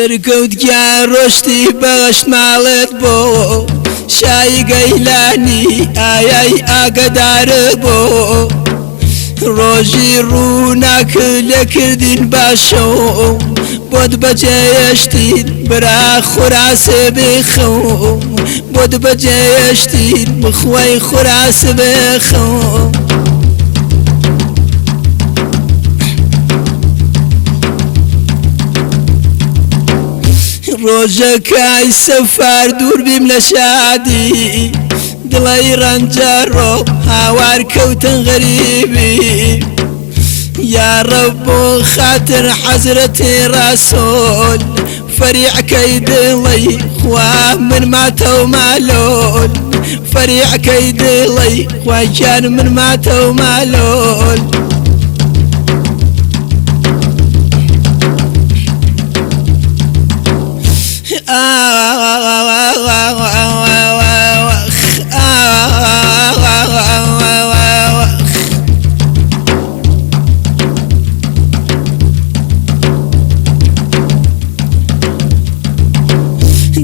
سەرکەوت گیان ڕۆشتی بەغەشت ماڵێت بۆ شای گەیلانی ئایای ئاگدارە بۆ ڕۆژی ڕووناکرد لێکردین باشە بۆت بەجێشتین برا خوراسێ بخەو بۆت بەجێشتین بخوای خوراس بخەو ڕۆژەکەی سەفار دوور بیم لە شادی دڵی ڕەنجەڕۆ هاوار کەوتن غەریبی یا رب بۆ خاتر حەزرەتی ڕاسۆل فەریعکەی دڵی خوا من ماتە و مالۆل فەریعکەی دڵی خواگیان من ماتە و مالۆل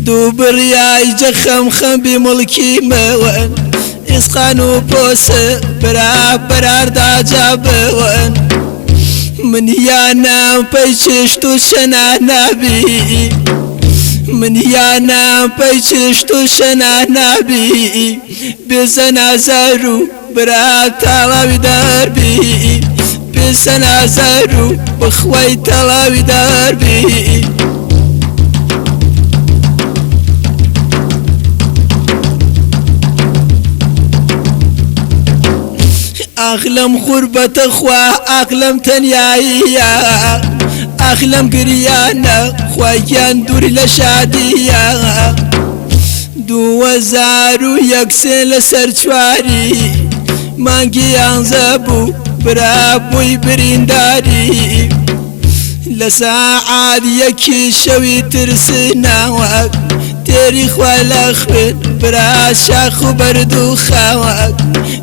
دوو بڕیای جەخەم خەمبی مڵکی مەوەن ئیسقان و پۆسە بەراردا جابەوەن من یانام پەی چشت و شەنا نابی من یانام پەی چشت و شەنا نابی بێزە نازار و برا تاڵاوی دەربی بێزە نازار و بخوای تەڵاوی دەربی ئاخلم غوربەتە خوا ئاخلم تەنیاییە ئاخلم گریانە خوایان دووری لە شادیە 2001 لەسەر چواری مانگی 11 بوو برا بووی برینداری لە ساعات یەکی شەوی ترسناوە تێری خوا لە خوێن برا شاخ و بەرد و خاوەک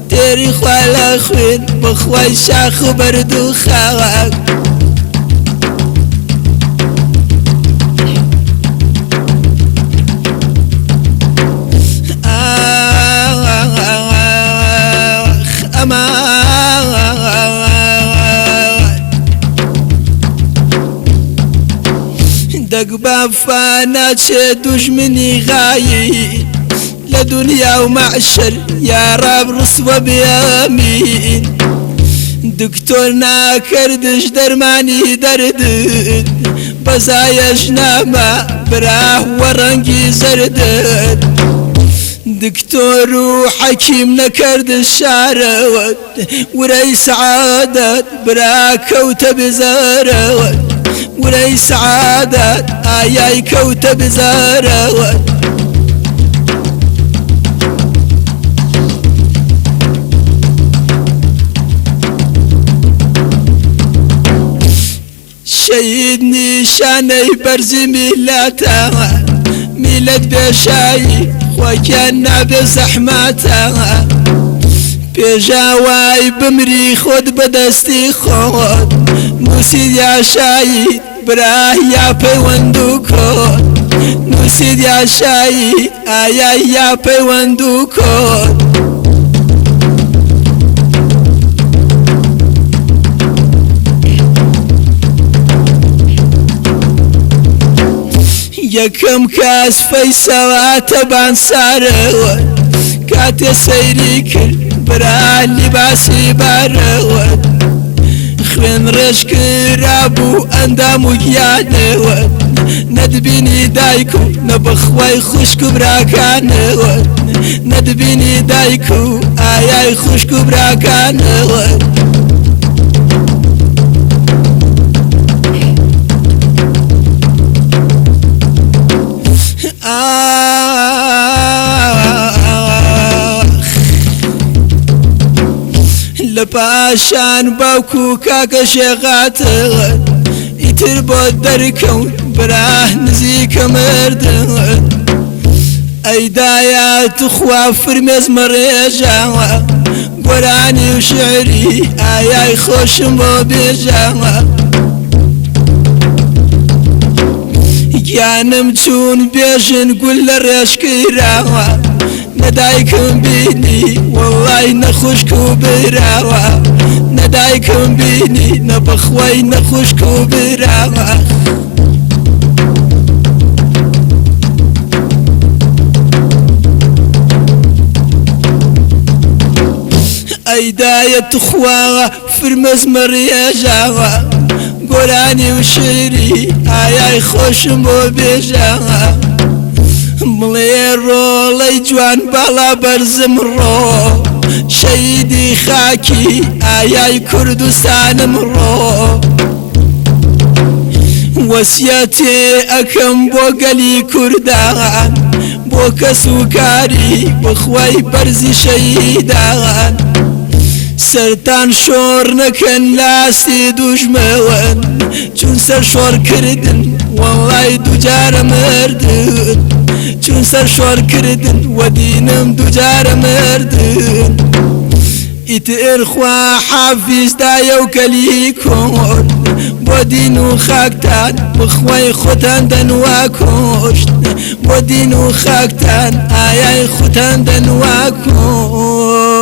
تێری خوا لە خوێن بەخوای شاخ و بەرد و خاوەک دەک بافانە چێ دوژمنی غایی لە دنیا و مەعشەر یا ڕاب ڕسوە بێمین دکتۆر ناکردش دەرمانی دەردت بەزایەش نامە برا وەڕەنگی زەردت دکتۆر و حەکیم نەکردش شارەوەت ورەی سەعادەت برا کەوتە بزارەوەت ورەی سەعادەت ئایای کەوتە بزارەوەت شەهید نیشانەی بەرزی میلەتە میلەت بێشایی خۆکیان نابێ زەحمەتە پێژاوای بمری خۆت بەدەستی خۆت نووسید یا شایید برا یا پەیوەند و کۆت نووسید یا شایید ئایای یا پەیوەند و کۆت یەکەم کەس فەیسەڵاتە بانسارەوە کاتێ سەیری کرد برا لیباسی بارەوە خوێن ڕێژ کرابوو ئەندام و گیانەوە نەدبینی دایک و نەبەخوای خوشک و براکانەوە نەدبینی دایک و ئایای خوشک و براکانەوە لە پاشان باوکو کاکە شێغاتەوە ئیتر بۆ دەرکەون برا نزیکە مردەوە ئەیدایە توخوا فرمێزمە ڕێژاوە گۆرانی و شعری ئایای خۆشم بۆ بێژاوە گیانم چون بێژن گول لە ڕێژکراوە نەدایکم بینی وەڵای نەخوشک و براوە نەدایکم بینی نەبەخوای نەخوشک و براوە ئەیدایەت خواوە فرمەز مەڕێژاوە گۆرانی و شیری ئایای خۆشم بۆ بێژاوە بڵێ ڕۆڵەی جوان باڵا بەرزم ڕۆ شەیدی خاکی ئایای کوردستانم ڕۆ وەسیەتێ ئەکەم بۆ گەلی کوردان بۆ کەس و کاری بخوای بەرزی شەیدان سەرتان شۆڕ نەکەن لاستی دوژمەوەن چون سەر شۆڕکردن وەڵای دووجارە مردن چون سەر شۆڕکردن وەدینم دووجارە مردن ئیتر خوا حافیزدایە و کەلی کۆرد بۆ دین و خاکتان بخوای خۆتان دەنوا کۆشت بۆ دین و خاکتان ئایای خۆتان دەنوا کۆشت